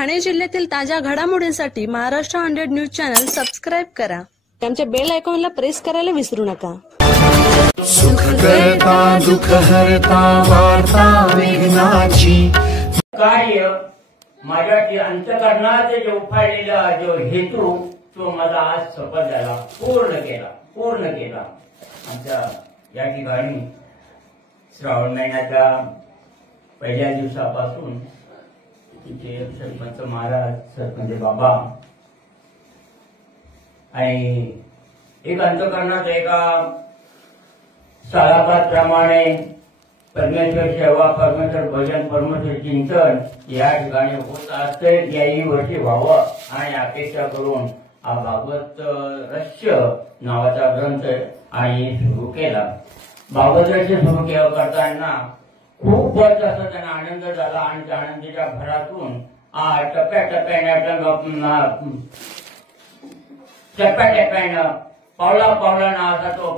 ठाणे जिल्ह्यातील ताज्या घडामोडींसाठी महाराष्ट्र 100 न्यूज चॅनल सबस्क्राईब करा. आमच्या बेल आयकॉनला प्रेस करायला विसरू नका. सुख करता दुःख हरता वार्ता विघ्नाची कार्य माझ्या अंतःकरणात जो उफाळलेला जो हेतू तो मला आज सफल झाला, पूर्ण केला. आमच्या या ठिकाणी श्रावण महिन्याच्या पहिल्या दिवसापासून तिथे सरपंच महाराज, सरपंच बाबा आणि एक अंतःकरणात एका सालाबादप्रमाणे परमेश्वर सेवा, परमेश्वर भजन, परमेश्वर चिंतन या ठिकाणी होत असते. याही वर्षी व्हावं आणि अपेक्षा करून हा भागवत रहस्य नावाचा ग्रंथ आणि सुरू केला. भागवत रहस्य सुरू करताना खूप वर्ष असा त्यांना आनंद झाला आणि त्या आनंदाच्या भरातून टप्प्याटप्प्यानं पावला असा तो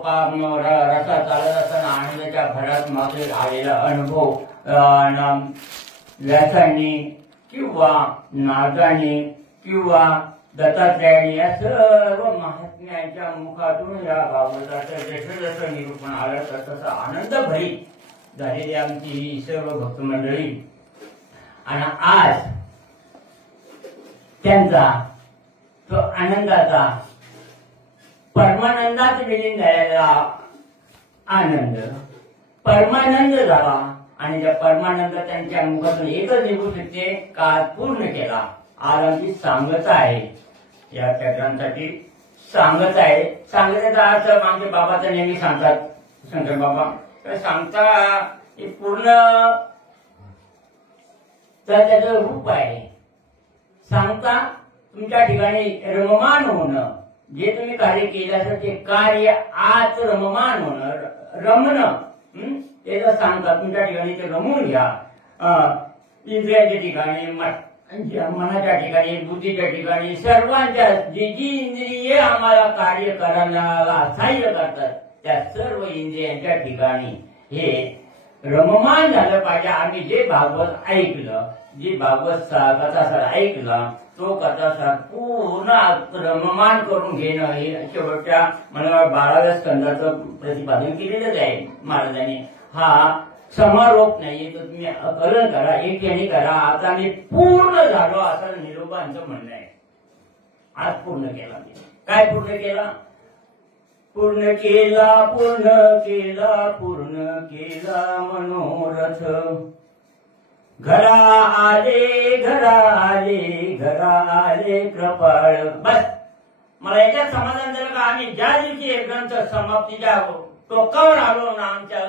रस्ता चालत असताना आनंदाच्या भरात मागे आलेला अनुभव व्यासांनी किंवा नागांनी किंवा दत्तात्रयाने या सर्व महात्म्यांच्या मुखातून या भागवताचं जसं निरूपण आलं तसं आनंद भरी झालेली आमची ही सर्व भक्त मंडळी. आणि आज त्यांचा तो आनंदाचा परमानंदात विलीन झालेला आनंद परमानंद झाला आणि त्या परमानंद त्यांच्या मुखातून एकच निघू शकते का पूर्ण केला. आज आमची सांगता आहे, या ग्रंथासाठी सांगता आहे. सांगण्याचा अर्थ आमचे बाबा तर नेहमी सांगतात, शंकर बाबा सांगता हे पूर्ण तर त्याचं रूप आहे. सांगता तुमच्या ठिकाणी रममान होणं, जे तुम्ही कार्य केलं असेल ते कार्य आज रममान होणं, रमणं, ते जर सांगता तुमच्या ठिकाणी ते रमून घ्या. इंद्रियाच्या ठिकाणी, मनाच्या ठिकाणी, बुद्धीच्या ठिकाणी, सर्वांच्या जी जी इंद्रिये आम्हाला कार्य करायला सहाय्य करतात त्या सर्व इंद्रियांच्या ठिकाणी हे रममान झालं पाहिजे. आम्ही जे भागवत ऐकलं, जे भागवत कथासार ऐकला तो कथासार पूर्ण रममान करून घेणं हे शेवटच्या मला 12व्या स्कंदाचं प्रतिपादन केलेलंच आहे महाराजांनी. हा समारोप नाहीये, तो तुम्ही करण करा, एकट्याने करा. आता मी पूर्ण झालो असं निरोबांचं म्हणणं आहे. आज पूर्ण केला. काय पूर्ण केला? पूर्ण केला मनोरथ. घरा आले कृपाळ. बस मला याच्यात समाधान झालं का आम्ही ज्या दिवशी हे ग्रंथ समाप्तीच्या टोकावर आलो ना, आमच्या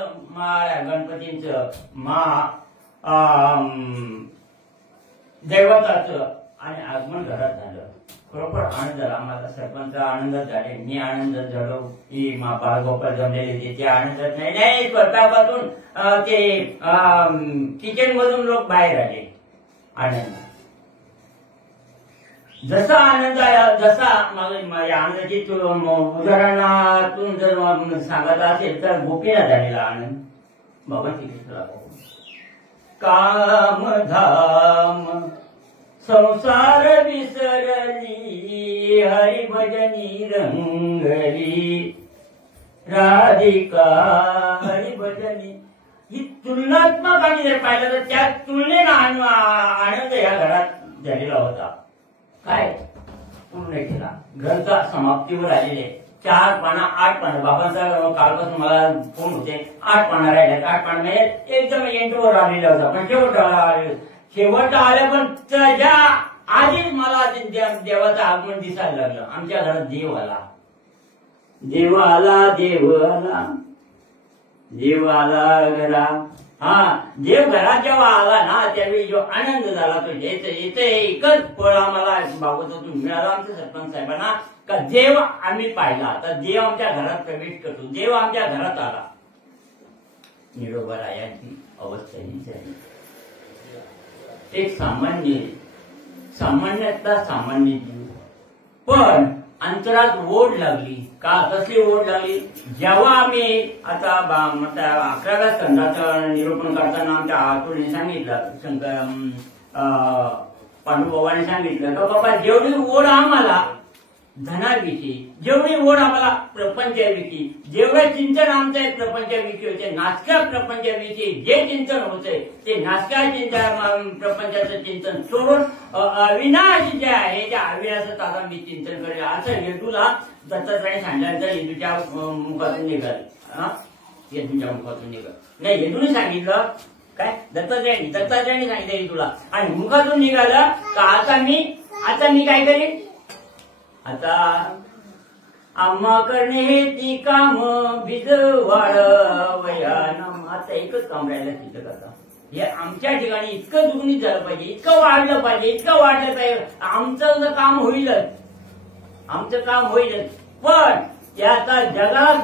गणपतींचं दैवताचं आणि आगमन घरात झालं. खरोखर आनंद झाला आम्हाला. सरपंच आनंदात झाले, मी आनंदात झालो, ही बाळगोपाल जमलेले ते आनंदात नाही स्वतःपासून ते किचन मधून लोक बाहेर आले. आनंद जसा आनंद आहे, जसा या आनंदाची उदाहरणातून जर सांगत असेल तर गोपीनाथ झालेला आनंद बाबा श्रीकृष्णाला काम धाम संसार विसरली, हरिभजनी रंगली राधिका. हरिभजनी ही तुलनात्मक आम्ही जर पाहिलं तर त्या तुलनेनं आनंद या घरात झालेला होता. काय पूर्ण केला. ग्रंथ समाप्तीवर आलेले 4 पाना 8 पानं. बाबांचा कालपासून मला फोन होते 8 पानं राहिल्यात. 8 पानं म्हणजे एकदम एंटवर आलेला होता, पण शेवट आलं. पण त्याच्या आधीच मला देवाचं आगमन दिसायला लागलं. आमच्या घरात देव आला घरा. देव घरात जेव्हा आला ना त्यावेळी जो आनंद झाला तो येते एकच फळ आम्हाला भागवतातून मिळाला आमच्या सरपंच साहेबांना का देव आम्ही पाहिला. तर देव आमच्या घरात प्रवेश करतो, देव आमच्या घरात आला. निरोबा रायांची अवस्था हीच आहे. एक सामान्यातला सामान्य जीव, पण अंतरात ओढ लागली. का कसली ओढ लागली? जेव्हा आम्ही आता 11व्या स्कंदाचं निरूपण करताना आमच्या आतुरने सांगितलं पांडुबाबाने सांगितलं का बाबा जेवढी ओढ आम्हाला धनाविषयी, जेवढी ओढ आम्हाला प्रपंचाविषयी, जेवढे चिंतन आमचे प्रपंचाविषयी होते, नासक्या प्रपंचाविषयी जे चिंतन होते ते नासक्या प्रपंचाचं चिंतन सोडून अविनाश जे आहे त्या अविनाशाचा मी चिंतन करेल असं येदूला दत्तात्रयाने सांगितल्यानंतर येदूच्या मुखातून निघाल. येदूच्या मुखातून निघाल नाही, येदूने सांगितलं काय, दत्तात्रयाने सांगितलं येदूला आणि मुखातून निघालं का आता मी काय करेन, आता आम्हा करणे ती काम बीज वाढवयानं. आता एकच काम राहिलं तिथं आता हे आमच्या ठिकाणी इतकं दुग्णित झालं पाहिजे, इतकं वाढलं पाहिजे. आमचं काम होईलच, पण याचा जगाला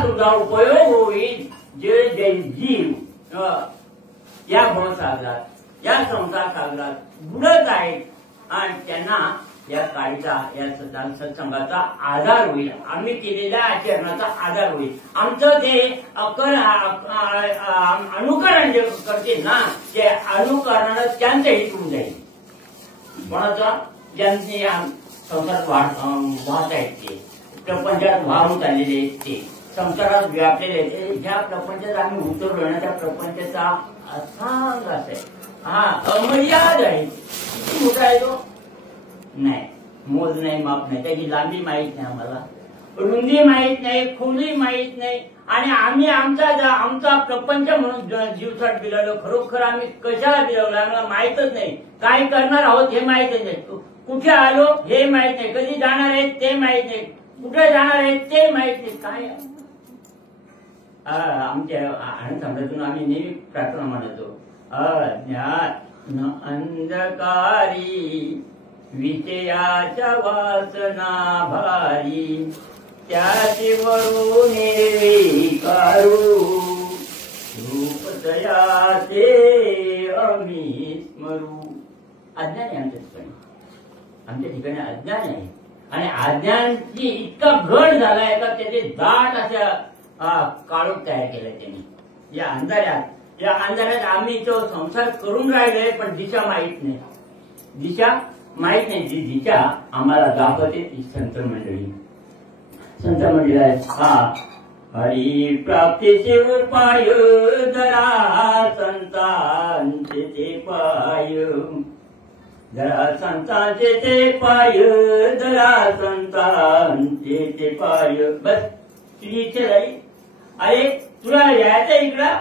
सुद्धा उपयोग होईल, जे जीव या भवसागरात, या संसार सागरात बुडत आहेत आणि त्यांना या काळीचा, या सत्संगाचा आधार होईल, आम्ही केलेल्या आचरणाचा आधार होईल. आमचं ते अनुकरण जे करतील ना, ते अनुकरणानं त्यांचं हित होऊन जाईल. कोणाचा, ज्यांनी संसारात वाहत आहेत ते, प्रपंचात वाहून चाललेले आहेत ते, संसारात व्यापलेले आहेत, ह्या प्रपंचात आम्ही उतरलो ना, त्या प्रपंचाचा असांग आहे, अमर्याद आहे. किती मोठा आहे तो नाही, मोज नाही, माप नाही, त्याची लांबी माहीत नाही आम्हाला, रुंदी माहीत नाही, खोली माहीत नाही. आणि आम्ही आमचा प्रपंच म्हणून जीवसाठ बिलावलं. खरोखर आम्ही कशाला बिलावलं आम्हाला माहीतच नाही. काय करणार आहोत हे माहीतच नाही, कुठे आलो हे माहीत नाही, कधी जाणार आहेत ते माहीत नाही, कुठे जाणार आहेत ते माहीत नाही. काय आमच्या आनंदातून आम्ही नेहमी प्रार्थना म्हणतो, अज्ञान अंधकारी विषयाच्या वासना भारी, त्याची वरून कारू रूप दयाचे आम्ही स्मरू. अज्ञान आहे आमच्या ठिकाणी अज्ञान आहे. आणि अज्ञानची इतका घट झालाय का त्याचे दाट अशा काळोख तयार केलाय त्यांनी. या अंधारात आम्ही तो संसार करून राहिलोय, पण दिशा माहीत नाही. जी दिशा आम्हाला दाखवते ती संत मंडळी आहे. हरी प्राप्तीचे उपाय धरा संतांचे ते पाय, धरा संतांचे ते पाय, धरा संतांचे ते पाय. बस तुझी इच्छा झाली. अरे तुला यायचं इकडं,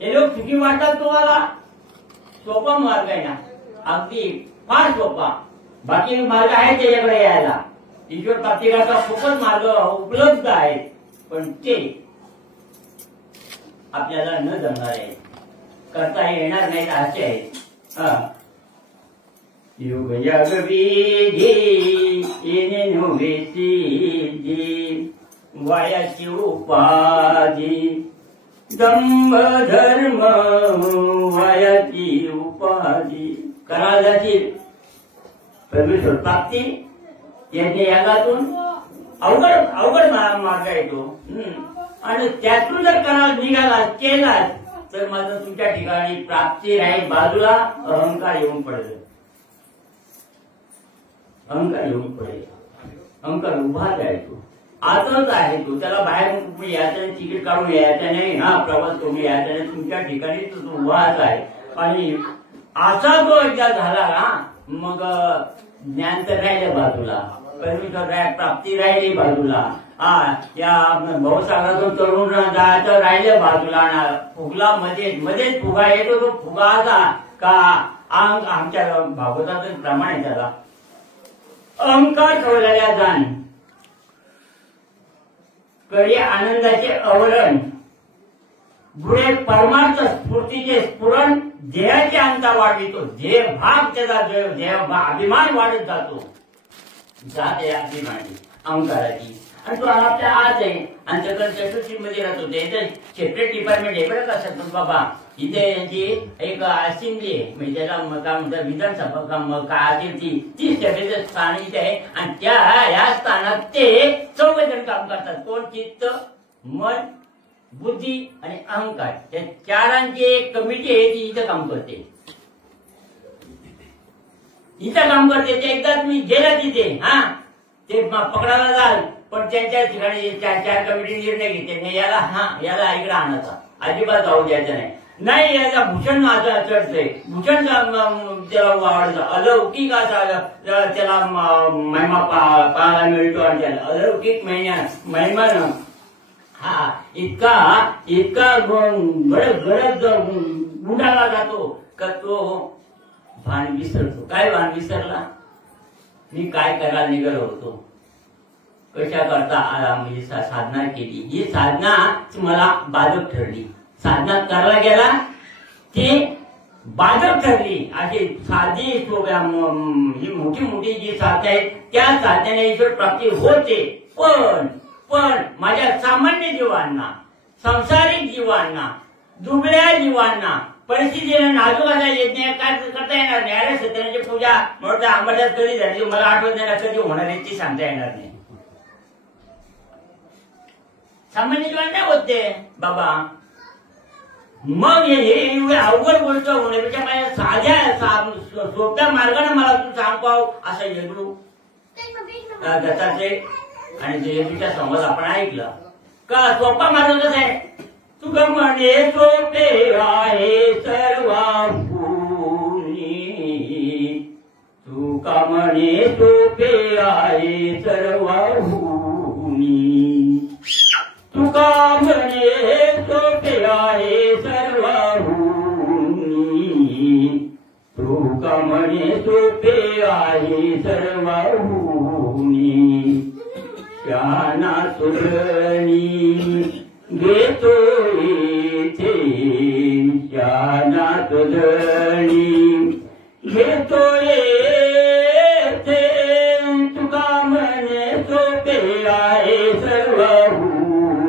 हे लोक चुकी वाटतात तुम्हाला. सोपा मार्ग आहे ना, अगदी फार सोपा. बाकी मार्ग आहे त्याच्याकडे यायला, ईश्वर प्राप्तीचा खूपच मार्ग उपलब्ध आहे, पण ते आपल्याला न जमणार आहे, करता येणार नाहीत असे आहेत. युग जग विधी येणे नव्हे सिद्धी, वायाची उपाधी दंभ धर्म वायाची उपाधी. करायला जातील परमेश्वर प्राप्ती येते यागातून अवघड मार्ग आहे तो. आणि त्यातून जर करायला निघाला केला तर मात्र तुमच्या ठिकाणी प्राप्ती राहील बाजूला, अहंकार येऊन पडेल, अहंकार उभा राहतो, आतच आहे तो. त्याला बाहेर यायचं नाही, तिकीट काढून यायचं नाही, प्रवास करून यायचा नाही, तुमच्या ठिकाणी तो उभाच आहे. आणि असा तो एकदा झाला ना, मग ज्ञान तर राहिलं बाजूला, परमेश्वर प्राप्ती राहिली बाजूला, या भवसागरातून तरुण जायचं राहिलं बाजूला. फुगला मध्येच फुगा येतो, तो फुगाचा का आमच्या भागवताचं प्रमाण त्याला अहंकार ठेवलेल्या जाण कडे आनंदाचे आवरण, पुढे परमार्थ स्फूर्तीचे स्फुरण, देहाचे अंता वाढवितो, देह भाग त्याचा देह अभिमान वाढत जातो, जाते अभिमानी अहंकाराची. आणि तो आपल्या आज आहे, आणि त्याकडे चतुर्थीमध्ये राहतो. त्याचं सेपरेट डिपार्टमेंट आहे बरं का सर बाबा. इथे यांची एक असेंब्ली आहे, म्हणजे त्याला काय म्हणतात विधानसभा काय असेल ती सभेचं स्थान इथे आहे. आणि त्या या स्थानात ते 14 जण काम करतात. कोण? चित्त, मन, बुद्धी आणि अहंकार या चारांची एक कमिटी आहे ती इथं काम करते. ते एकदा तुम्ही गेला तिथे ते पकडायला जाल, पण त्यांच्या ठिकाणी चार कमिटी निर्णय घेते नाही याला इकडे आणायचा, अजिबात जाऊ द्यायचं नाही याचा भूषण चढतंय, भूषण त्याला आवडतं, अलौकिक असा त्याला महिमा पाहायला मिळतो आणि त्याला अलौकिक महिमानं इतका गडद गुंडाळला जातो का तो भान विसरतो. काय भान विसरला? मी काय करायला निघालो होतो, कशा करता म्हणजे साधना केली, ही साधना मला बाधक ठरली. साधना करायला गेला ती बाधक ठरली. अशी साधी ही मोठी मोठी जी साधना आहेत त्या साधनेने ईश्वर प्राप्ती होते. पण माझ्या सामान्य जीवांना, संसारिक जीवांना, दुबळ्या जीवांना, परिस्थितीने नाजूक यज्ञ काय करता येणार नाही. अरे सत्यनारायणाची पूजा म्हणून आंबट्यात कधी झाली मला आठवत नाही, कधी होणार आहे ती सांगता येणार नाही. सामान्य जीवांना होते बाबा. मग हे एवढे अवघड गोष्ट होण्यापेक्षा माझ्या साध्या सोप्या मार्गाने मला तू सांग पाव असं येगळू दत्ताचे आणि जयंतीचा संवाद आपण ऐकला का. सोपा मार्ग कसा आहे? तुका म्हणे सोपे आहे सर्वांनी, तुका म्हणे सोपे आहे सर्वांनी, तुका म्हणे सोपे आहे सर्वांनी, तुका म्हणे सोपे आहे सर्वांनी. शाना तुरणी घेतो येथे, शाना तुरणी घेतो येथे, तुका म्हणे सोपे आहे सर्वांनी,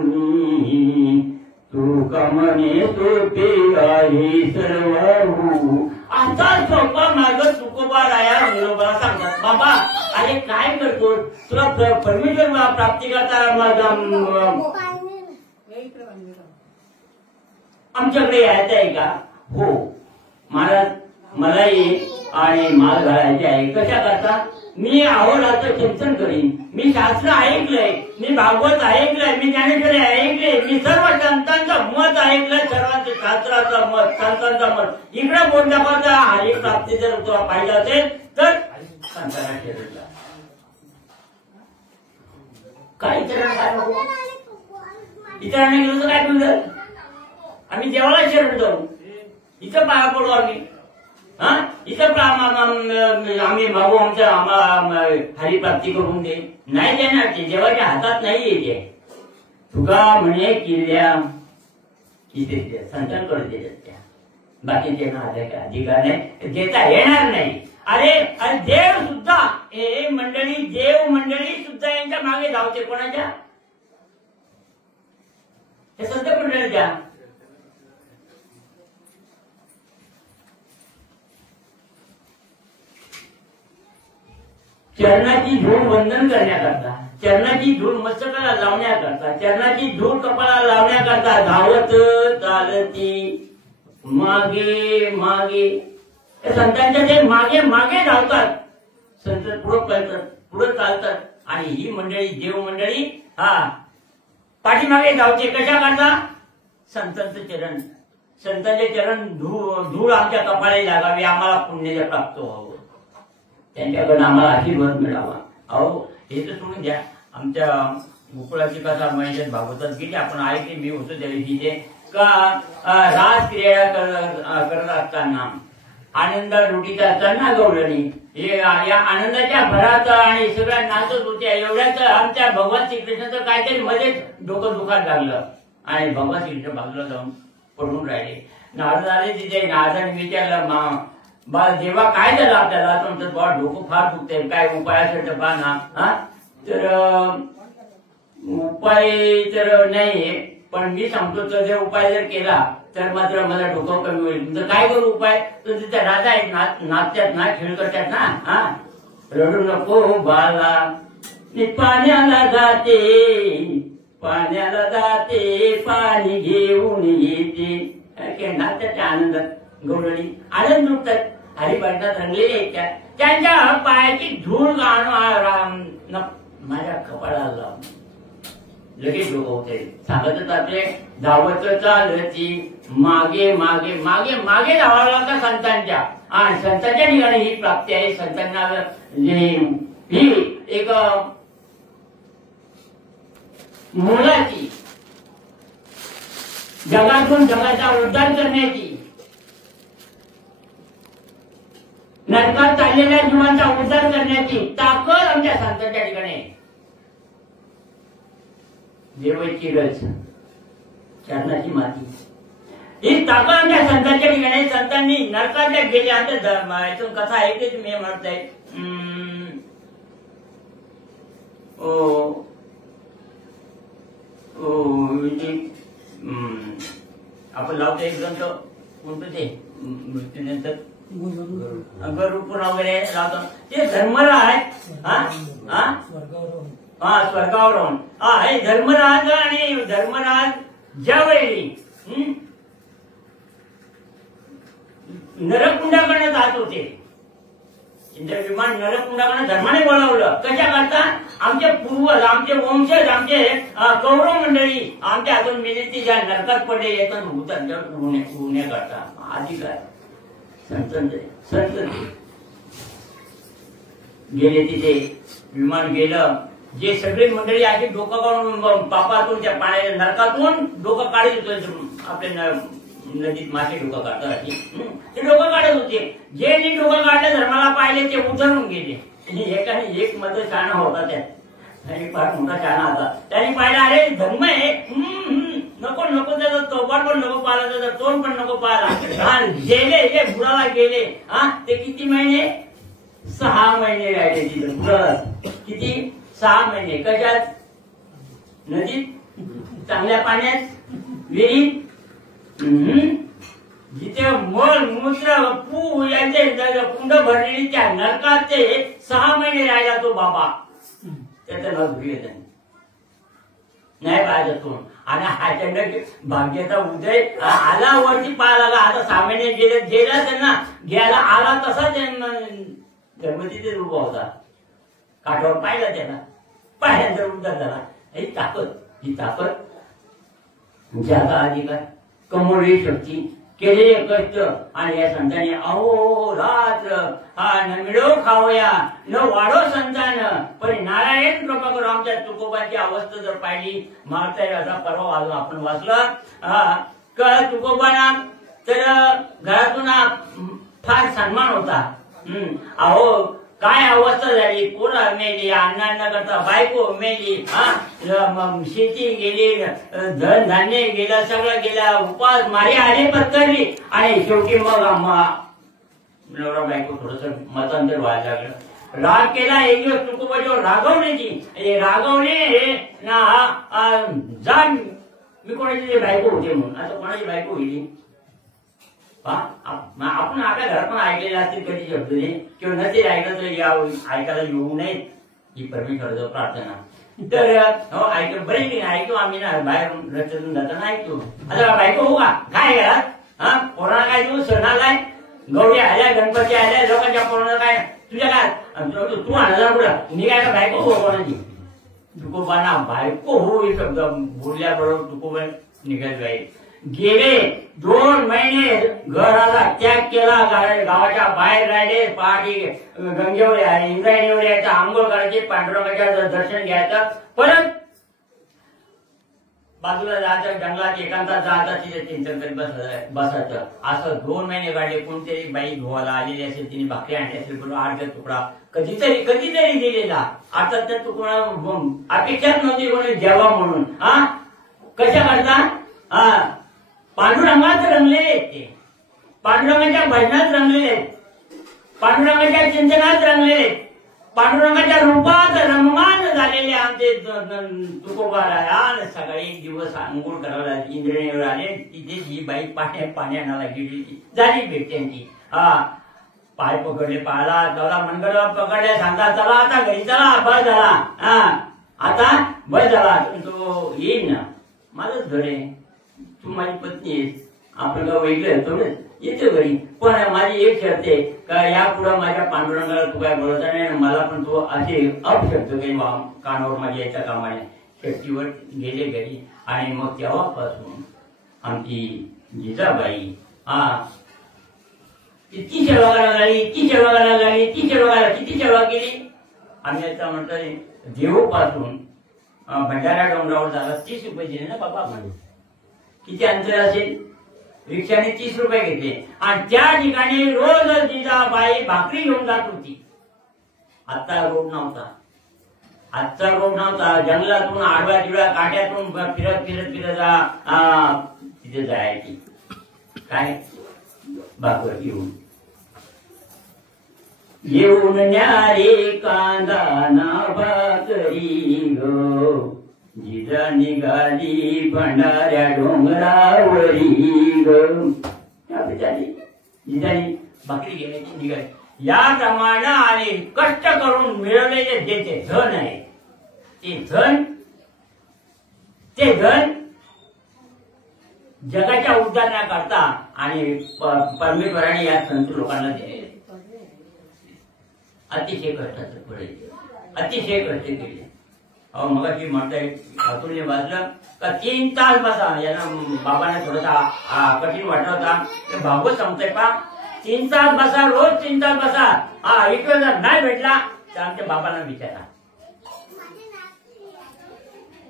तुका म्हणे सोपे आहे सर्वांनी. असा सोपा मार्ग तुकोबा राया बरोबर सांगतात. बाबा अरे काय करतो तुला परमेश्वर प्राप्ती करता आमच्याकडे यायचं आहे का? हो महाराज मलाही आणि माल घालायचे आहे. कशा करता? मी अहोरात्र चिंतन करीन, मी शास्त्र ऐकलंय, मी भागवत ऐकलंय, मी ज्ञानेश्वरी ऐकले, मी सर्व संतांचं मत ऐकलंय, सर्वांचं शास्त्राचं मत, संतांचं मत. इकडे बोट दाखवायचा हरी प्राप्ती जर तुला पाहिजे असेल तर संतांना शरीरला काय इतरांना काय नको. इतरांना गेलो तर काय तुझं? आम्ही देवाला शरण जाऊ, इथं पाया पडू आम्ही, इथं आम्ही मागू आम्हाला हरिप्राप्ती करून दे. नाही देणार, ते देवाच्या हातात नाही येते. तुका म्हणे किल्ल्या इथे संतांकडे देतात त्या, बाकीचे अधिकार नाही, देता येणार नाही. अरे देव सुद्धा हे मंडळी, देव मंडळी सुद्धा यांच्या मागे धावते. कोणाच्या? हे संत मंडळीच्या. चरणाची धूळ वंदन करण्याकरता, चरणाची धूळ मस्तकाला लावण्याकरता, चरणाची धूळ कपाळाला लावण्याकरता धावत चालती मागे मागे. संतांच्या ते मागे मागे धावतात, संत पुढे चालतात. आणि ही मंडळी देव मंडळी पाठीमागे धावते. कशा करता? संतांचं चरण, संतांचे चरण धूळ आमच्या कपाळी लागावी, आम्हाला पुण्य प्राप्त व्हावं, त्यांच्याकडून आम्हाला आशीर्वाद मिळावा. अहो हे तर सोडून द्या, आमच्या गोकुळाची कथा महेश भागवतात गेली, आपण ऐकली, मी होतो त्या तिथे का रास क्रिया करत असताना आनंद लुटीत असताना गौरणी या आनंदाच्या भरात आणि सगळ्या नाचत होत्या. एवढ्याच आमच्या भगवान श्रीकृष्णाचं काहीतरी मध्येच डोकं दुखायला लागलं आणि भगवान श्रीकृष्ण बाजूला जाऊन पडून राहिले. नारद आले तिथे, नारदाने विचारलं बा देवा काय झालं आपल्याला? तुमचं बा डोकं फार दुखतंय, काय उपाय असेल तर पहा ना. तर उपाय तर नाही, पण मी सांगतो तर जर उपाय जर केला तर मात्र मला डोकं कमी होईल. तुमचं काय करू उपाय? तर तिथे राजा आहेत, नाचतात ना, खेळ करतात ना. रडू नको बाला, मी पाण्याला जाते, पाण्याला जाते पाणी घेऊन येते नात्याच्या आनंदात गौरणी आनंद लुटतात. हरिभजनात रंगलेले आहेत त्यांच्या पायाची धूळ माझ्या कपाळाला लावून लगेच डोकं होते. सांगतच आपले धावत चालती मागे मागे मागे मागे धावावं लागतं संतांच्या. आणि संतांच्या ठिकाणी ही प्राप्ती आहे. संतांना ही एक मुलाची जगातून जगाचा उद्धार करण्याची, नरकात चाललेल्या जीवांचा उद्धार करण्याची ताकद आमच्या संतांच्या ठिकाणी आहे. देवाची रच चरणाची माती ही ताकद आमच्या संतांच्या ठिकाणी. संतांनी नरकाच्या गेल्या आता कथा ऐकते तुम्ही म्हणताय. आपण लावतो एक ग्रंथ कोणतं ते मृत्यूनंतर गरुपूर वगैरे लावतो ते धर्मराज स्वर्गावर राहून हे धर्मराज. आणि धर्मराज ज्यावेळी नरकुंडाकडे जात होते, इंद्रविमान नरकुंडाकडे धर्माने बोलावलं. कशा करता? आमचे पूर्वज, आमचे वंशज, आमचे कौरव मंडळी आमच्या हातून मेलेती ज्या नरकात पडले यातून होण्याकरता अधिकार संत गेले. तिथे विमान गेलं. जे सगळे मंडळी अशी डोकं काढून पापातून त्या पाण्याच्या नरकातून डोकं काढत होते. आपल्या नदीत मासे डोकं काढतात ते डोकं काढत होते. जे डोकं काढले धर्माला पाहिले ते उतरून गेले. एकाने एक मध्ये शाणा होता त्यात, फार मोठा शाणा होता. त्यांनी पाहिलं अरे धर्म आहे, नको नको त्याचा चौपाट पण नको पाहिला, त्याचा तोंड पण नको पाहिला. गेले जे बुडाला गेले. ते किती महिने? 6 महिने राहिले तिथे बुडाला. किती? 6 महिने. कशात? नदीत, चांगल्या पाण्यात, विहिरीत, जिथे मळ मूत्र पू यांचे कुंड भरलेली त्या नरकात ते 6 महिने राहिला तो बाबा. त्याचं नाव धुळे नाही पाहिजे तो. आणि ह्याच्याकडे भाग्याचा उदय आला वरती पाहायला लागला. आता 6 महिने गेला त्यांना घ्यायला आला तसा धर्मतीचे रूप होता. काठावर पाहिला त्याला, पाहिल्यानंतर उद्धार झाला. ही ताकद ज्याचा अधिकार, कमवलेली शक्ती, केलेले कष्ट. आणि या संतांनी अहो रात्र न मिळो खावया न वाढो संतान पण नारायण कृपा करू. आमच्या तुकोबाची अवस्था जर पाहिली मागता येईल असा परवा आपण वाचला तुकोबाना तर घरातून फार सन्मान होता. अहो काय अवस्था झाली, पोरं मेली, अण्णा करता बायको मेली, शेती गेली, धन धान्य गेलं, सगळं गेलं, उपास मारी आली पत्करली. आणि शेवटी मग नवरा बायको थोडस मतांतर व्हायला लागलं. राग केला एक दिवस तुकोबाजीवर रागवण्याची. रागवणे जा मी कोणाची बायको होते म्हणून. आता कोणाची बायको होईल? आपण आपल्या घरात पण ऐकलेले असतील कधी शब्द किंवा नसेल ऐकलं तर ऐकायला येऊ नये ही परमेश्वराचं प्रार्थना. तर ऐकलं बरेच ऐकतो आम्ही ना, बाहेर रस्त्यातून जाताना ऐकतो. आता बायको हो का काय घरात पोराला काय तू सण आलाय, गौरी आल्या, गणपती आल्या, लोकांच्या पोराला काय तुझ्या काय तू आणला पुढं निघायला बायको हो कोणाची? तुकोबाना बायको हो हे शब्द बोलल्याबरोबर तुकोबा निघायला पाहिजे. गेले 2 महिने घराला त्याग केला. गावाच्या बाहेर राहिले. पहाटे गंगेवर इंद्रायणीवर यायचं, आंघोळ करायचे, पांडुरंगाच्या दर्शन घ्यायचं, परत बाजूला जायचं, जंगलात एकांतात जायचं, तिथे चिंतन करीत बसायचं. असं 2 महिने काढले. कोणतरी बाई धुवायला आलेली असेल, तिने भाकरी आणली असेल, पण 8 तुकडा कधीतरी दिलेला. आता तर तुकडा अपेक्षाच नव्हती कोणी द्यावा म्हणून. कशा करता? पांडुरंगात रंगलेले आहेत ते, पांडुरंगाच्या भजनात रंगलेले आहेत, पांडुरंगाच्या चिंतनात रंगलेले, पांडुरंगाच्या रूपात रममान झालेले आमचे तुकोबाला. सकाळी एक दिवस अंघोळ करायला इंद्रिणीवर आले. तिथे ही बाई पाण्याला गेली झाली भेट त्यांची. पाय पकडले, पायाला चला मनगड पकडले, सांगा चला आता घरी चला, बस झाला. आता बस झाला तो येईल ना, माझंच घर आहे, तू माझी पत्नी आहेस, आपण का वेगळं थोडं येतो घरी. पण माझी एक शर्त आहे का यापुढे माझ्या पांडुरंगाला तू काय बोलत नाही, मला पण तू असे अपशब्द काही कानावर माझ्या याच्या कामाने. शेतीवर गेले घरी आणि मग तेव्हापासून आमची जिजाबाई इतकी सेवा करायला लागली, इतकी सेवा करायला लागली, इतकी सेवा करायला, किती सेवा केली. आम्ही आता म्हटलं देहूपासून भंडारा डोंगरावर झाला 30 रुपये दिले ना बाबा. किती अंतर असेल, रिक्षाने 30 रुपये घेतले आणि त्या ठिकाणी रोज जिजाबाई भाकरी घेऊन जात होती. आता रोड नव्हता, आजचा रोड नव्हता. जंगलातून आडव्या तिडव्या काट्यातून फिरत फिरत फिरत तिथे जायची. काय भाकर येऊन न्यारे कांदा ना भाकरी गो, जिजा निघाली भंडाऱ्या डोंगरावरी ग. जिजानी भाकरी घेण्याची निघाली. याप्रमाणे आणि कष्ट करून मिळवलेले जे धन आहे ते धन जगाच्या उद्धारण्याकरता आणि परमेश्वराने या संत लोकांना दिले. अतिशय कष्टाचं फळ, अतिशय कष्ट केले. अहो मगाशी म्हणताय अतुलने वाचलं का 3 तास बसा. यांना बाबांना थोडासा कठीण वाटत होता, भागवत सांगताय पा 3 तास बसा, रोज 3 तास बसा. इकडे जर नाही भेटला तर आमच्या बाबांना विचारा.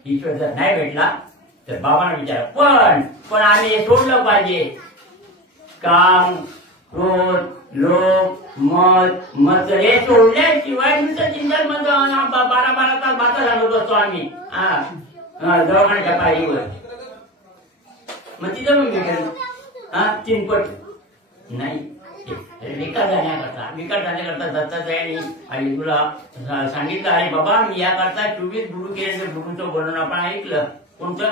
ईश्वर जर नाही भेटला तर बाबांना विचारा. पण आम्ही हे सोडलं पाहिजे. काम, क्रोध, लोभ, मत हे सोडल्याशिवाय नुसतं चिंतन म्हणतो. 12 तास बाता सांगत असतो आम्ही दवाखान्याच्या पायरीवर. मग तिथं मग भेटेल चिंपट नाही. विकार जाण्याकरता दत्तात्रयाने आणि तुला सांगितलं आहे बाबा, मी याकरता 24 गुरु केले. गुरुंचं वर्णन आपण ऐकलं. कोणतं?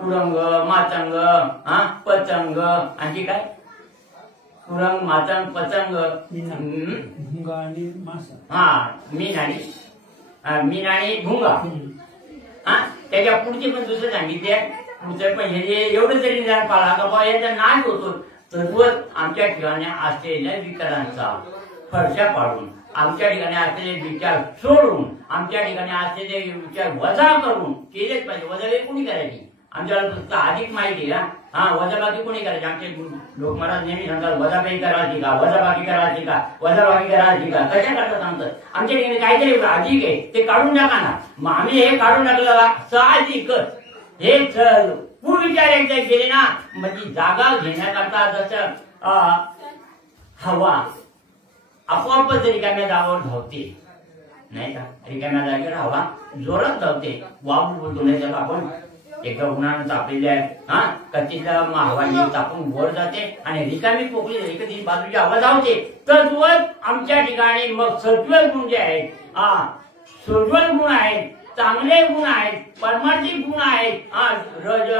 कुरंग, मातंग, पतंग, आणखी काय? कुरंग, मातंग, पतंग, मीन आणि भुंगा. त्याच्या पुढचे पण दुसरं सांगितले. पुढचं पण हे एवढं तरी पाळा का बाबा याचा नाश होतो. तद्वत आमच्या ठिकाणी असलेल्या विकारांचा फरशा पाडून, आमच्या ठिकाणी असलेले विचार सोडून, आमच्या ठिकाणी असलेले विचार वजा करून केलेच पाहिजे. वजाबाकी कोणी करायची? आमच्याला फक्त अधिक माहिती वजाबाकी कोणी करायची? आमचे लोक महाराज नेहमी सांगतात वजाबाकी करायची का, वजाबाकी करायची का, वजाबाकी करायची का. कशा करता सांगतात? आमच्या ठिकाणी काहीतरी अधिक आहे ते काढून टाका ना. मग आम्ही हे काढून टाकलं साहजिकच. हे पूर्वविचार एकदा गेले ना, म्हणजे जागा घेण्याकरता जसं हवा आपोआपच रिकाम्या जागेवर धावते नाही का. रिकाम्या जागेवर हवा जोरात धावते. वाहून बोलतो नाही तर आपण एकदा उन्हाळ्यात तापलेल्या कच्चीला हवा तापून वर जाते आणि रिकामी पोकळी झाली कधी बाजूची हवा धावते. तर आमच्या ठिकाणी मग सत्वल गुण जे आहेत, सज्वल गुण आहेत, चांगले गुण आहेत, परमार्थिक गुण आहेत. रज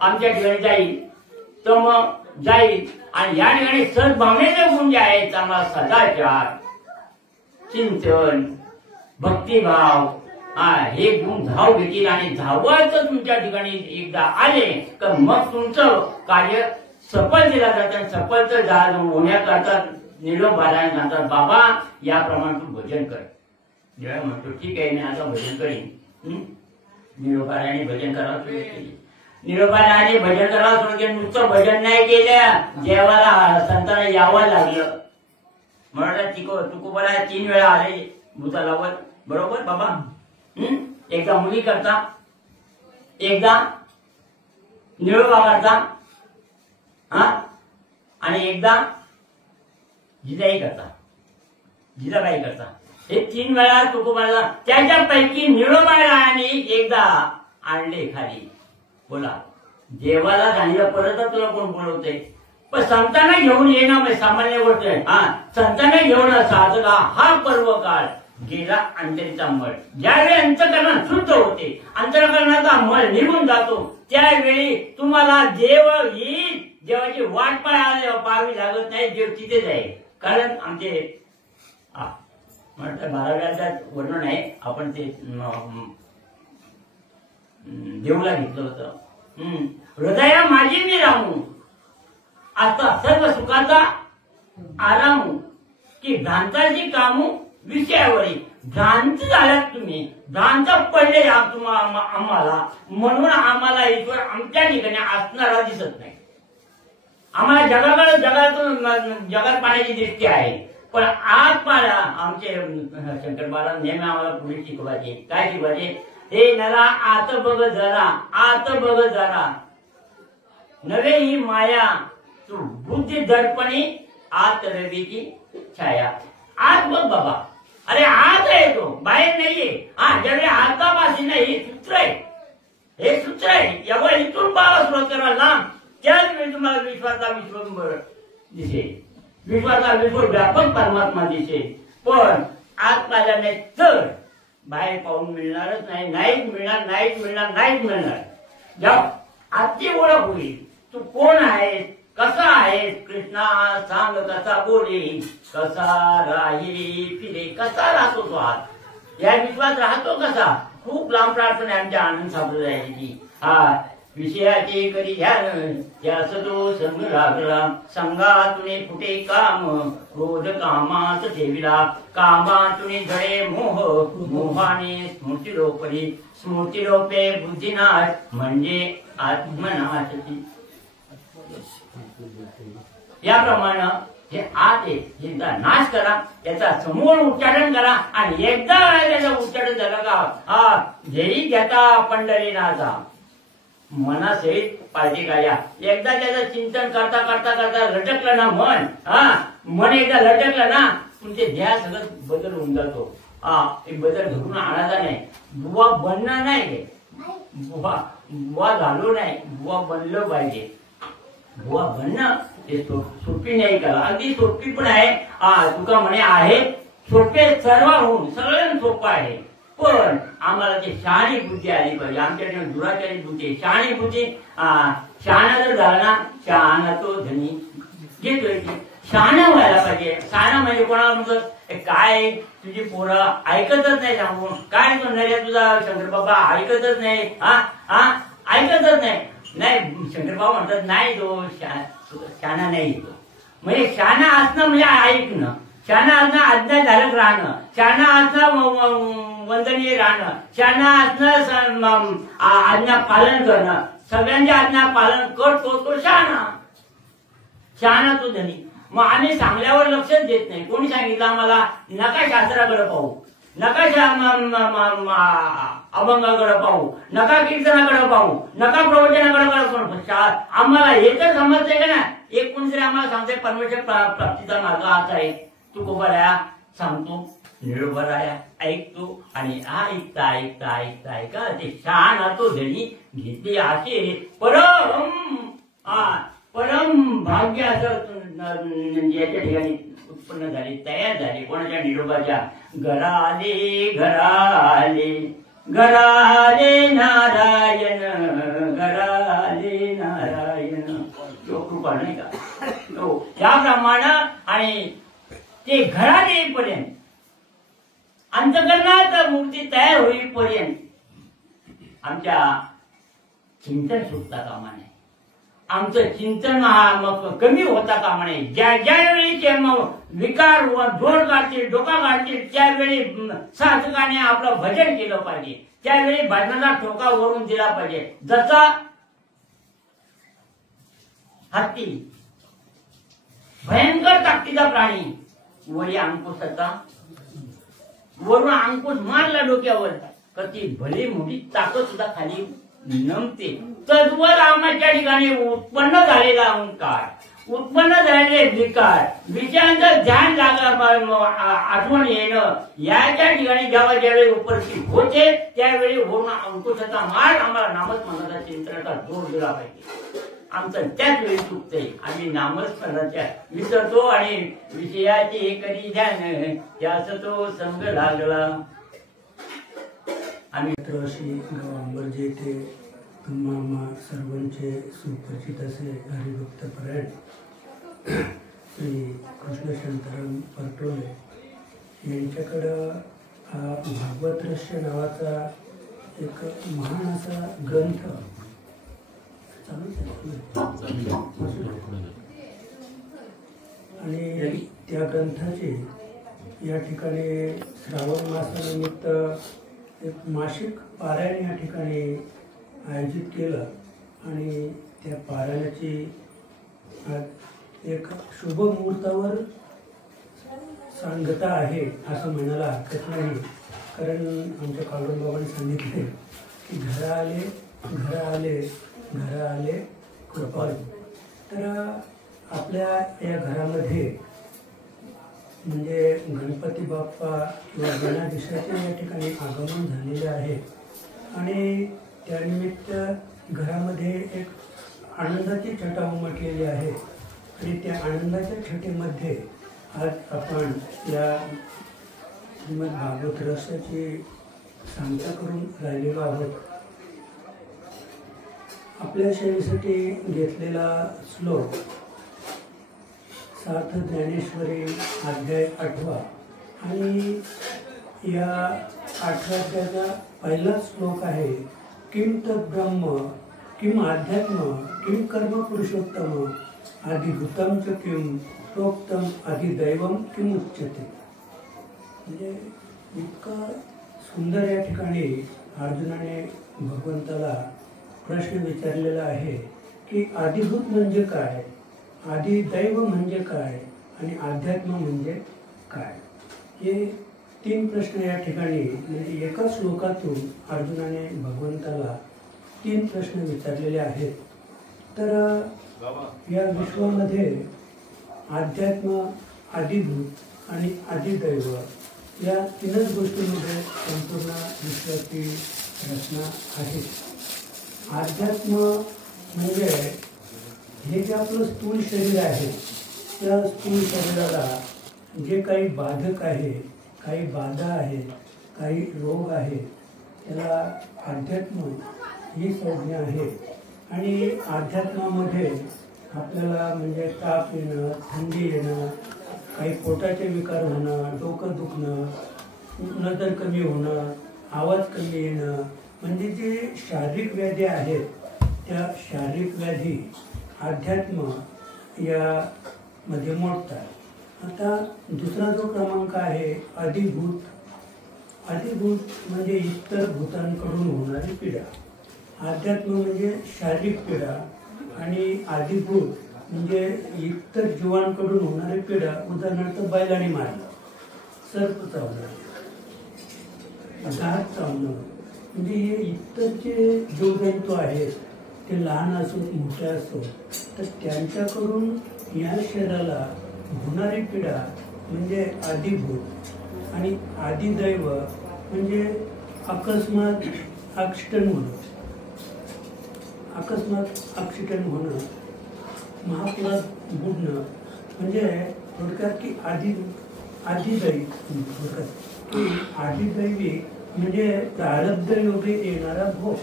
आमच्या ठिकाणी जाईल, तम जाईल आणि या ठिकाणी सद्भावनेचे गुण जे आहेत, चांगला सदाचार, चिंतन, भक्तिभाव हे गुण धाव घेतील. आणि धावायचं तुमच्या ठिकाणी एकदा आले तर मग तुमचं कार्य सफल दिला जातं. सफल तर होण्याकरता निरोपारायण सांगतात बाबा याप्रमाणे तू भजन कर. जेव्हा म्हणतो ठीक आहे मी आता भजन करीन. निरोपारायणे भजन करावं सुरू केली. निरोपारायणे भजन करावं सुरू केलं. नुसतं भजन नाही केलं, देवाला संतांना यावं लागलं. म्हणतात तुकोबाला 3 वेळा आले भूतालावर. बरोबर बाबा. एकदा मुली करता, एकदा निरोबा करता, आणि एकदा जिजाई करता, जिजाबाई करता. हे 3 वेळा तुकोबाला. त्याच्यापैकी निरोबाला आणि एकदा आणले खाली. बोला देवाला सांगितलं परत तुला कोण बोलवते. पण संतांना घेऊन येणं म्हणजे सामान्य गोष्ट आहे. संतांना घेऊन साधका हा पर्व काळ गेला अंतरीचा मळ. ज्यावेळी अंतकरण शुद्ध होते, अंतकरणाचा मळ निघून जातो, त्यावेळी तुम्हाला देव येईल. देवाची वाट पाहावी लागत नाही. देव तिथेच आहे. कारण आमचे म्हटलं 12व्याचा वर्णन आहे, आपण ते देऊला घेतलं होतं. हृदया माझी मी रामू, आता सर्व सुखाचा आरामू, की भ्रांताची कामू विषयावरी. भ्रांत झाल्यात तुम्ही, भ्रांत पडले आम्हाला, म्हणून आम्हाला ईश्वर आमच्या ठिकाणी असणारा दिसत नाही. आम्हाला जगात पाण्याची दृष्टी आहे, पण आत पाण्या आमचे शंकर महाराज नेहमी आम्हाला पुढे शिकवायचे. काय शिकवायचे? हे नरा आत बघ जरा, आत बघ जरा, नवे ही माया तू बुद्धी दर्पणी, आत रवीची छाया. आत बघ बाबा, अरे आत आहे तो, बाहेर नाहीये. ज्यावेळी आतापासून नाही, हे सूत्र आहे, हे सूत्र आहे. यावर इथून पाहा सुरुवात करा लांब, त्याच वेळी तुम्हाला विश्वाचा विश्वंभर दिसेल, विश्वाचा विश्वव्यापक परमात्मा दिसेल. पण आत पाहिला नाही तर बाहेर पाहून मिळणारच नाही, नाहीच मिळणार, नाहीच मिळणार, नाहीच मिळणार. जेव्हा आजची ओळख होईल, तू कोण आहेस, कसा आहेस, कृष्णा सांग कसा बोले, कसा राही फिरे, कसा राहतो तो आत, या विश्वास राहतो कसा. खूप लांब प्रार्थना आमच्या आनंद संप्रदायाची. विषयाचे करी ध्यान, त्यास तो संग लागला, संगातुने फुटे काम, क्रोध कामात ठेविला, कामातुने जळे मोह, मोहाने स्मृतिलोपरी, स्मृतिलोपे बुद्धिनाश, म्हणजे आत्मनाशती. याप्रमाणे हे आत आहे, याचा नाश करा, याचा समूळ उच्चाटन करा. आणि एकदा त्याचं उच्चाटन झालं का जरी घेता पंढरीनाथा, मनासहित पाहिजे का. या एकदा त्याचं चिंतन करता करता करता लटकलं ना मन एकदा लटकलं ना, तुमचे ध्यान सगळं बदल होऊन जातो. एक बदल घडून आणायचा नाही, बुवा बनणं नाही, बुवा झालो नाही, बुवा बनलं पाहिजे. बुवा बनणं हे सोपी नाही करा, अगदी सोपी पण आहे. तुका म्हणे आहे सोपे सर्वाहून, सगळ्यांना सोपं आहे. पण आम्हाला ते शहाणी बुद्धी आली पाहिजे. आमच्याकडे दुराचारी बुद्धी, शहाणी बुद्धी. शहाणा जर झाला ना, शहाणा तो धनी घेतोय. शहाणा व्हायला पाहिजे. शहाणा म्हणजे कोणाला म्हणतो, काय तुझी पोरं ऐकतच नाही, सांगून काय म्हणणार आहे तुझा शंकर बाबा, ऐकतच नाही, ऐकतच नाही. नाही शंकर बाबा म्हणतात नाही, तो शहाणा नाही येतो. म्हणजे शहाणा असणं म्हणजे ऐकणं, शहाणा असणं आज्ञा धारक राहणं, शहाणा असणं वंदनीय राहणं, शहाणा असणं आज्ञा पालन करणं. सगळ्यांच्या आज्ञा पालन करतो तो शहाणा, शहाणा तो धनी. मग आम्ही सांगल्यावर लक्षच देत नाही. कोणी सांगितलं आम्हाला नका शास्त्राकडे पाहू, नका अभंगाकडे पाहू, नका कीर्तनाकडे पाहू, नका प्रवचनाकडे पाहू. आम्हाला हे तर समजतंय का ना, एक कोणतरी आम्हाला सांगतोय परमेश्वर प्राप्तीचा मार्ग असा आहे. तू कोबराया सांगतो, निरोबराया ऐकतो, आणि ऐकता ऐकता ऐकता ऐका ते शहाणा तो धनी घेतली. असे परम भाग्य असं याच्या ठिकाणी उत्पन्न झाले, तयार झाले. कोणाच्या निरोबाच्या घराले घराले घराले नारायण, घराले नारायण, तो कृपा नाही का. त्याप्रमाणे आणि ते घरात येईपर्यंत, अंतकरणात मूर्ती तयार होईपर्यंत आमच्या चिंतन सुटता कामा नये, आमचं चिंतन कमी होता कामा नये. ज्यावेळी विकार जोड काढतील, डोका काढतील, त्यावेळी साधकाने आपलं भजन केलं पाहिजे. त्यावेळी भजनाला ठोका वरून दिला पाहिजे. जसा हत्ती भयंकर ताकदीचा प्राणी, वरी अंकुशाचा, वरून अंकुश मारला डोक्यावर तर ती भली मोठी ताकद सुद्धा खाली नमते. तद्वर आम्हाच्या ठिकाणी उत्पन्न झालेला अहंकार, उत्पन्न झालेले विकार, विषयांचं ध्यान आठवण येणं, याच्या ठिकाणी जेव्हा ज्यावेळी उपस्थित होते त्यावेळी वरून अंकुशाचा मार आम्हाला नामस्मरणाचा चिंतनाचा जोर दिला पाहिजे. आमचं त्याच वेळी चुकतंय, आम्ही नामस्मरणाच्या विसरतो आणि विषयाचे कधी ध्यान त्यास तो संग लागला. आम्ही श्री अंबरजे येथे मामा सर्वांचे सुपरिचित असे हरिभक्त परायण श्री कृष्णशंकरम परटोले यांच्याकडं हा भागवत रहस्य नावाचा एक महान असा ग्रंथ आणि त्या ग्रंथाचे या ठिकाणी श्रावण मासानिमित्त एक मासिक पारायण या ठिकाणी आयोजित केलं आणि त्या पारायणाची एक शुभ मुहूर्तावर सांगता आहे असं म्हणायला हरकत नाही. कारण आमच्या काळून बाबांनी सांगितले की घरा आले कृपाळू. तर आपल्या या घरामध्ये म्हणजे गणपती बाप्पा किंवा गणाधीशाचे या ठिकाणी आगमन झालेले आहे आणि त्यानिमित्त घरामध्ये एक आनंदाची छटा उमटलेली आहे आणि त्या आनंदाच्या छटेमध्ये आज आपण या श्रीमद भागवत रहस्याची सांगता करून राहिलेलो आहोत. आपल्या सेवेसाठी घेतलेला श्लोक 7 ज्ञानेश्वरी अध्याय 8 आणि या 8व्या अध्यायाचा पहिला श्लोक आहे किम तद्ब्रह्म किम अध्यात्म किम कर्म पुरुषोत्तम आदिभूतम च किम प्रोक्तम अधिदैवम किम उच्यते. म्हणजे इतका सुंदर या ठिकाणी अर्जुनाने भगवंताला प्रश्न विचारलेला आहे की आदिभूत म्हणजे काय, आदिदैव म्हणजे काय आणि अध्यात्म म्हणजे काय. हे 3 प्रश्न या ठिकाणी म्हणजे एका श्लोकातून अर्जुनाने भगवंताला 3 प्रश्न विचारलेले आहेत. तर या विश्वामध्ये अध्यात्म, आदिभूत आणि आदिदैव या 3च गोष्टींमध्ये संपूर्ण विश्वाची रचना आहे. अध्यात्म म्हणजे हे जे आपलं स्थूल शरीर आहे त्या स्थूल शरीराला जे काही बाधक आहे, काही बाधा आहे, काही रोग आहे त्याला अध्यात्म ही संज्ञा आहे. आणि अध्यात्मामध्ये आपल्याला म्हणजे ताप येणं, थंडी येणं, काही पोटाचे विकार होणं, डोकं दुखणं, नजर कमी होणं, आवाज कमी येणं म्हणजे जे शारीरिक व्याधी आहेत त्या शारीरिक व्याधी अध्यात्म यामध्ये मोडतात. आता दुसरा जो क्रमांक आहे अधिभूत. अधिभूत म्हणजे इतर भूतांकडून होणारी पीडा. अध्यात्म म्हणजे शारीरिक पीडा आणि अधिभूत म्हणजे इतर जीवांकडून होणारी पीडा. उदाहरणार्थ बैलाने मारलं, सर्प चावलं, दात चावणं म्हणजे हे इतर जे जीवजंतू आहेत ते लहान असो मोठे असो तर त्यांच्याकडून या शरीराला होणारी पीडा म्हणजे आदिभूत. आणि आदिदैव म्हणजे अकस्मात ॲक्सिडेंट होणं, अकस्मात ॲक्सिडेंट होणं, महापुरात बुडणं म्हणजे थोडक्यात की आदिदैवी थोडक्यात की आदिदैवी म्हणजे प्रारब्ध योगे येणारा भोग.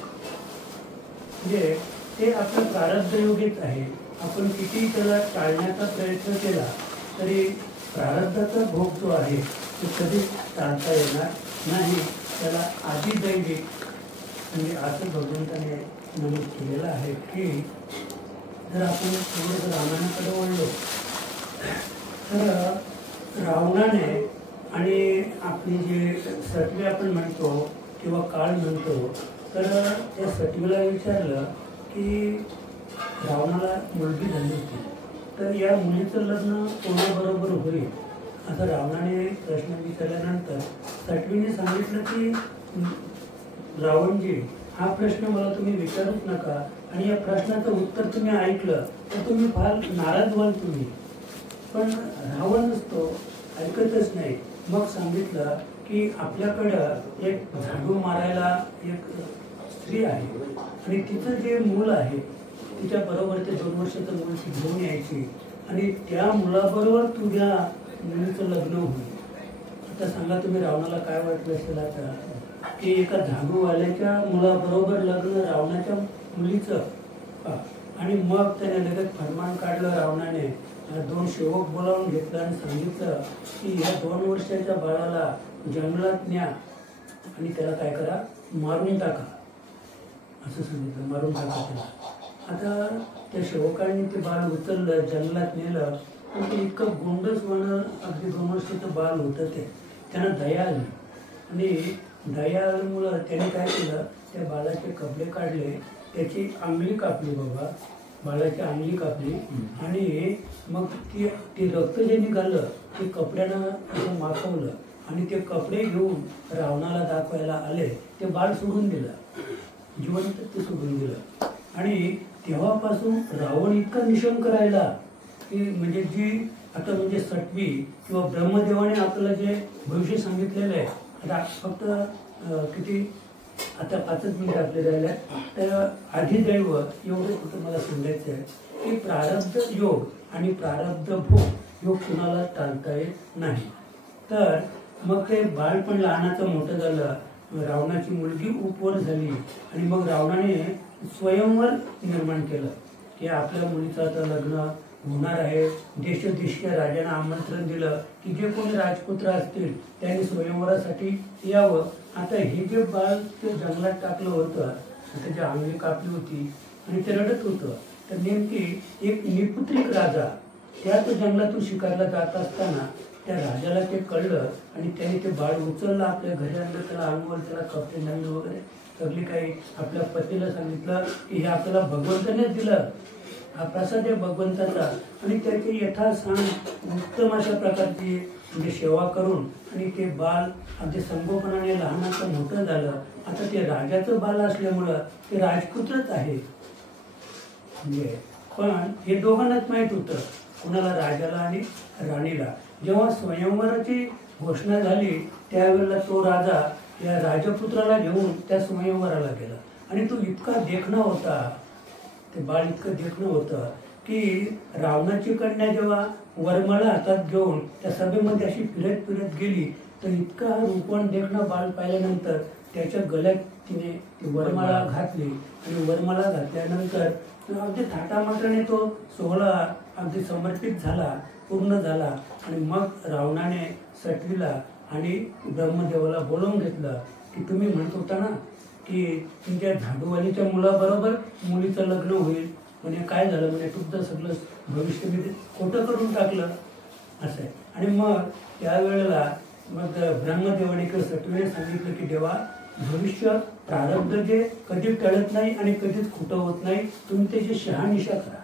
म्हणजे ते आपलं प्रारब्ध योगीच आहे. आपण किती त्याला टाळण्याचा प्रयत्न केला तरी प्रारब्धाचा भोग जो आहे तो कधीच टाळता येणार नाही. त्याला आदिदैवी म्हणजे असं भगवंताने नमूद केलेलं आहे की जर आपण थोडंसं रामायणाकडे वळलो तर रावणाने आणि आपली जे सटवी आपण म्हणतो किंवा काळ म्हणतो तर त्या सटवीला विचारलं की रावणाला मुलगी झाली होती तर या मुलीचं लग्न कोणाबरोबर होईल असं रावणाने प्रश्न विचारल्यानंतर सटवीने सांगितलं की रावणजी हा प्रश्न मला तुम्ही विचारूच नका आणि या प्रश्नाचं उत्तर तुम्ही ऐकलं तर तुम्ही फार नाराज व्हाल तुम्ही. पण रावणच तो ऐकतच नाही. मग सांगितलं की आपल्याकडं एक झाडू मारायला एक स्त्री आहे आणि तिचं जे मूल आहे तिच्या बरोबर ते 2 वर्षाचं मूल ती घेऊन यायची आणि त्या मुलाबरोबर तुझ्या मुलीचं लग्न होईल. आता सांगा तुम्ही रावणाला काय वाटलं असेल आता की एका झाडूवाल्याच्या मुलाबरोबर लग्न रावणाच्या मुलीचं. आणि मग त्याने लगेच फरमान काढलं रावणाने 2 सेवक बोलावून घेतलं आणि सांगितलं की ह्या 2 वर्षाच्या बाळाला जंगलात न्या आणि त्याला काय करा, मारून टाका, असं सांगितलं. मारून टाका त्याला. आता त्या सेवकांनी ते बाळ उचललं, जंगलात नेलं. पण ते इतकं गोंडसवाणं अगदी 2 वर्षाचं बाळ होतं. ते त्यांना दया आली आणि दया आल्यामुळं त्याने काय केलं, त्या बाळाचे कपडे काढले, त्याची अंगली कापली बाबा, बाळाची अंगली कापली आणि मग ते रक्त जे निघालं ते कपड्यानं असं माखवलं आणि ते कपडे घेऊन रावणाला दाखवायला आले. ते बाळ सोडून दिलं, जिवंत ते सोडून दिलं. आणि तेव्हापासून रावण इतका निशंक राहिला की म्हणजे जी आता म्हणजे सटवी किंवा ब्रह्मदेवाने आपल्याला जे भविष्य सांगितलेलं आहे, आता फक्त किती आता 5 मिनिटं आपले राहिले, तर अधिदैव एवढं फक्त मला सांगायचं आहे की प्रारब्ध योग आणि प्रारब्ध भोग योग कुणाला टाळता येत नाही. तर मग ते बाळ पण लहानाचं मोठं झालं, रावणाची मुलगी उपवर झाली आणि मग रावणाने स्वयंवर निर्माण केलं की आपल्या मुलीचं आता लग्न होणार आहे. देशदेशीय राजांना आमंत्रण दिलं की जे कोणी राजपुत्र असतील त्यांनी स्वयंवरासाठी यावं. आता हे जे बाळ ते जंगलात टाकलं होतं, त्याची अंगली कापली होती आणि ते रडत होतं, तर नेमकी एक निपुत्रिक राजा त्या तो जंगलातून शिकारला जात असताना त्या राजाला ते कळलं आणि त्याने ते बाळ उचललं, आपल्या घरी आणलं, त्याला अंगवर त्याला कपडे घालणं वगैरे सगळी काही आपल्या पतीला सांगितलं की हे आपल्याला भगवंतानेच दिलं, हा प्रसाद आहे भगवंताचा. आणि त्याची यथासांग उत्तम अशा प्रकारची म्हणजे सेवा करून आणि ते बाल अगदी संगोपनाने लहानाचं मोठं झालं. आता ते राजाचं बाल असल्यामुळं ते राजपुत्रच आहे. म्हणजे पण हे दोघांनाच माहीत होतं, कुणाला, राजाला आणि राणीला. जेव्हा स्वयंवराची घोषणा झाली त्यावेळेला तो राजा या राजपुत्राला घेऊन त्या स्वयंवराला गेला आणि तो इतका देखणा होता, ते बाळ इतकं देखणं होतं की रावणाची कन्या जेव्हा वरमाला हातात घेऊन त्या सभेमध्ये अशी फिरत फिरत गेली तर इतका रूपवान देखणं बाळ पाहिल्यानंतर त्याच्या गळ्यात तिने ती वरमाळा घातली आणि वरमाळा घातल्यानंतर अगदी थाटामाटाने तो सोहळा अगदी समर्पित झाला, पूर्ण झाला. आणि मग रावणाने सटवीला आणि ब्रह्मदेवाला बोलावून घेतलं की तुम्ही म्हणत होता ना की तुमच्या झाडूवालीच्या मुलाबरोबर मुलीचं लग्न होईल, म्हणजे काय झालं, म्हणजे तुमचं सगळं भविष्य मी खोटं करून टाकलं असं आहे. आणि मग त्यावेळेला मग ब्रह्मदेवाने किंवा सटवीने सांगितलं की देवा, भविष्य प्रारब्ध जे कधी टळत नाही आणि कधीच खोटं होत नाही, तुम्ही त्याची शहानिशा करा.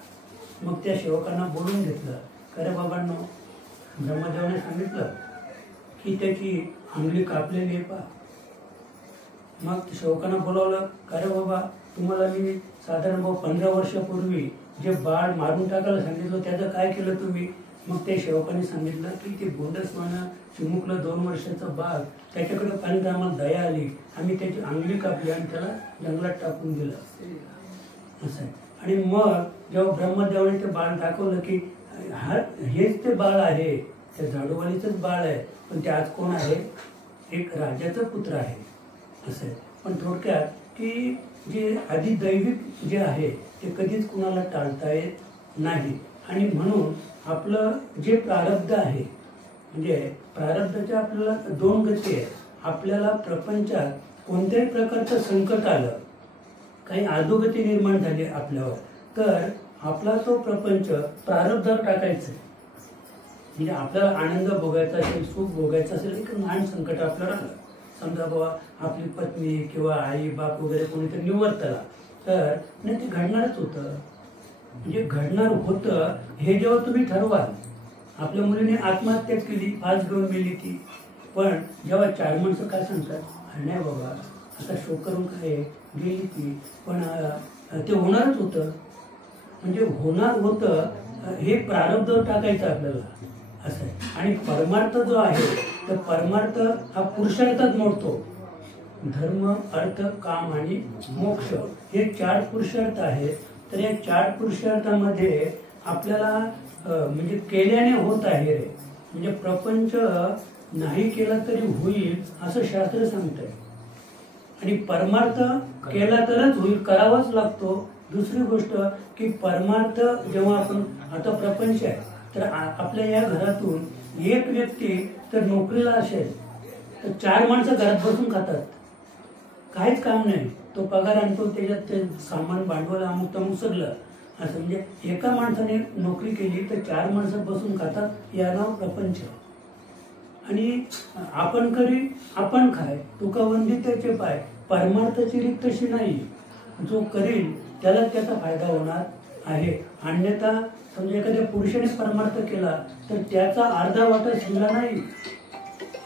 मग त्या सेवकांना बोलून घेतलं. खरं बाबांनो, ब्रह्मदेवाने सांगितलं की त्याची अंगली कापलेली आहे पा. मग सेवकांना बोलावलं, अरे बाबा, तुम्हाला मी साधारण 15 वर्षापूर्वी जे बाळ मारून टाकायला सांगितलं त्याचं काय केलं तुम्ही? मग त्या सेवकांनी सांगितलं की ते गोंडसवानं चिमुकलं 2 वर्षाचं बाळ, त्याच्याकडे पाहिजे आम्हाला दया आली, आम्ही त्याची अंगली कापली आणि त्याला जंगलात टाकून दिलं असं आहे. आणि मग जेव्हा ब्रह्मदेवाने ते बाळ दाखवलं की हेच ते बाळ आहे, त्या झाडूवालीचंच बाळ आहे, पण ते आज कोण आहे? एक राजाचा पुत्र आहे असं आहे. पण थोडक्यात की जे अधिदैविक जे आहे ते कधीच कुणाला टाळता येत नाही. आणि म्हणून आपलं जे प्रारब्ध आहे, म्हणजे प्रारब्धाच्या आपल्याला 2 गती आहेत. आपल्याला प्रपंचात कोणत्याही प्रकारचं संकट आलं, काही अधोगती निर्माण झाली आपल्यावर, तर आपला तो प्रपंच प्रारब्धावर टाकायचं. म्हणजे आपल्याला आनंद भोगायचा असेल, सुख भोगायचं असेल, एक लहान संकट आपल्याला आलं, समजा बाबा आपली पत्नी किंवा आई बाप वगैरे कोणीतरी निवर्तला, तर नाही ते घडणारच होतं. म्हणजे घडणार होतं हे जेव्हा तुम्ही ठरवाल. आपल्या मुलीने आत्महत्या केली, फास घेऊन गेली ती, पण जेव्हा 4 माणसं काय सांगतात, नाही बाबा आता शोक करून काय गेली ती, पण ते होणारच होतं. म्हणजे होणार होतं हे प्रारब्ध टाकायचं आपल्याला असं आहे. आणि परमार्थ जो आहे तर परमार्थ हा पुरुषार्थात मोडतो. धर्म, अर्थ, काम आणि मोक्ष हे 4 पुरुषार्थ आहेत. तर या 4 पुरुषार्थामध्ये आपल्याला म्हणजे केल्याने होत आहे रे, म्हणजे प्रपंच नाही केला तरी होईल असं शास्त्र सांगतंय. आणि परमार्थ केला तरच होईल, करावाच लागतो. दुसरी गोष्ट की परमार्थ जेव्हा आपण आता प्रपंच आहे, तर आपल्या या घरातून एक व्यक्ती तर नोकरीला असेल तर 4 माणसं घरात बसून खातात, काहीच काम नाही, तो पगार आणतो, त्याच्यात ते सामान भांडवल अमुक तमुक सगळं असं. म्हणजे एका माणसाने नोकरी केली तर 4 माणसं बसून खातात, या नाव प्रपंच. आणि आपण करी आपण खाय, तुका वंदित्याचे पाय, परमार्थाची रीत तशी नाही. जो करील त्याला त्याचा फायदा होणार आहे. अन्यथा समजा एखाद्या पुरुषाने परमार्थ केला तर त्याचा अर्धा वाटा स्त्रीला नाही,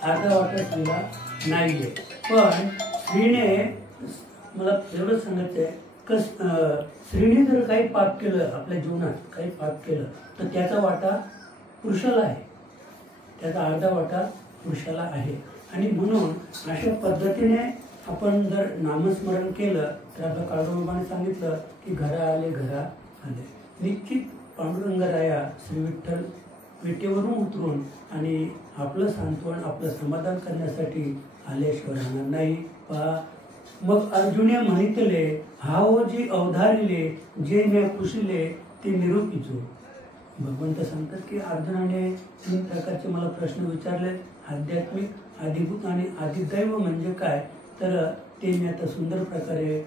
अर्धा वाटा स्त्रीला नाहीये. पण स्त्रीने, मला एवढंच सांगायचं आहे की स्त्रीने जर काही पाप केलं, आपल्या जीवनात काही पाप केलं तर त्याचा वाटा पुरुषाला आहे, त्याचा अर्धा वाटा पुरुषाला आहे. आणि म्हणून अशा पद्धतीने आपण जर नामस्मरण केलं तर आपल्या काळूबाबाने सांगितलं की घरा आले घरा आले. निश्चित पांडुरंगराया श्री विठ्ठल पेटेवरून उतरून आणि आपलं सांत्वन, आपलं समाधान करण्यासाठी आल्याशिवाय राहणार नाही. पहा, मग अर्जुने म्हणितले, हाव जी अवधारिले, जे मी कुशले ते निरूपिचो. भगवंत सांगतात की अर्जुनाने 3 प्रकारचे मला प्रश्न विचारले. आध्यात्मिक, आदिभूत आणि आदिदैव म्हणजे काय, तर ते मी आता सुंदर प्रकारे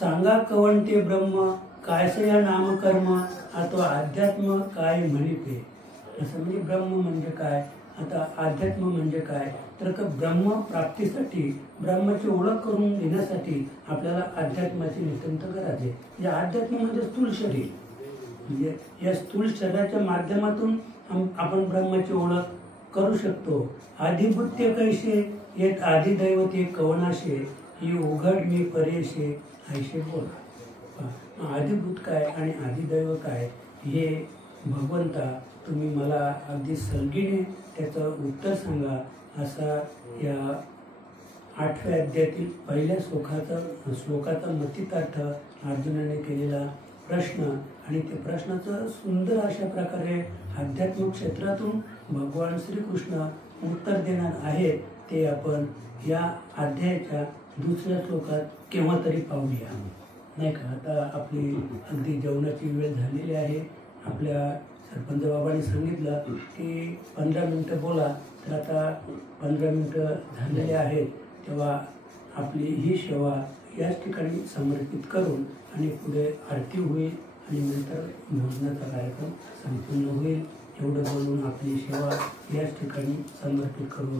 सांगा. कवंते ब्रह्म कायसया नामकर्म, अथवा अध्यात्म काय म्हणिते. असं म्हणजे ब्रह्म म्हणजे काय, आता अध्यात्म म्हणजे काय, तर ब्रह्म प्राप्तीसाठी, ब्रह्माची ओळख करून घेण्यासाठी आपल्याला अध्यात्माची नितांत गरज आहे. म्हणजे अध्यात्म म्हणजे स्थूल शरीर, म्हणजे या स्थूल शरीराच्या माध्यमातून आपण ब्रह्माची ओळख करू शकतो. आदिभूत्य कैसे येत आदिदैवते कवनाशे, ही उघड मी परेशे ऐशे बोल. आदिभूत काय आणि आदिदैव काय हे भगवंता तुम्ही मला अगदी सलगीने त्याचं उत्तर सांगा, असा या 8व्या अध्यायातील पहिल्या श्लोकाचा मतितार्थ अर्जुनाने केलेला प्रश्न. आणि ते प्रश्नाचं सुंदर अशा प्रकारे आध्यात्मिक क्षेत्रातून भगवान श्रीकृष्ण उत्तर देणार आहेत. ते आपण या अध्यायाच्या 2ऱ्या श्लोकात केव्हा तरी पाहूया, नाही का. आता आपली अगदी जेवणाची वेळ झालेली आहे. आपल्या सरपंच बाबांनी सांगितलं की 15 मिनिटं बोला, तर आता 15 मिनिटं झालेले आहेत. तेव्हा आपली ही सेवा याच ठिकाणी समर्पित करून आणि पुढे आरती होईल आणि नंतर भोजनाचा कार्यक्रम संपूर्ण होईल. एवढं बोलून आपली सेवा याच ठिकाणी समर्पित करू.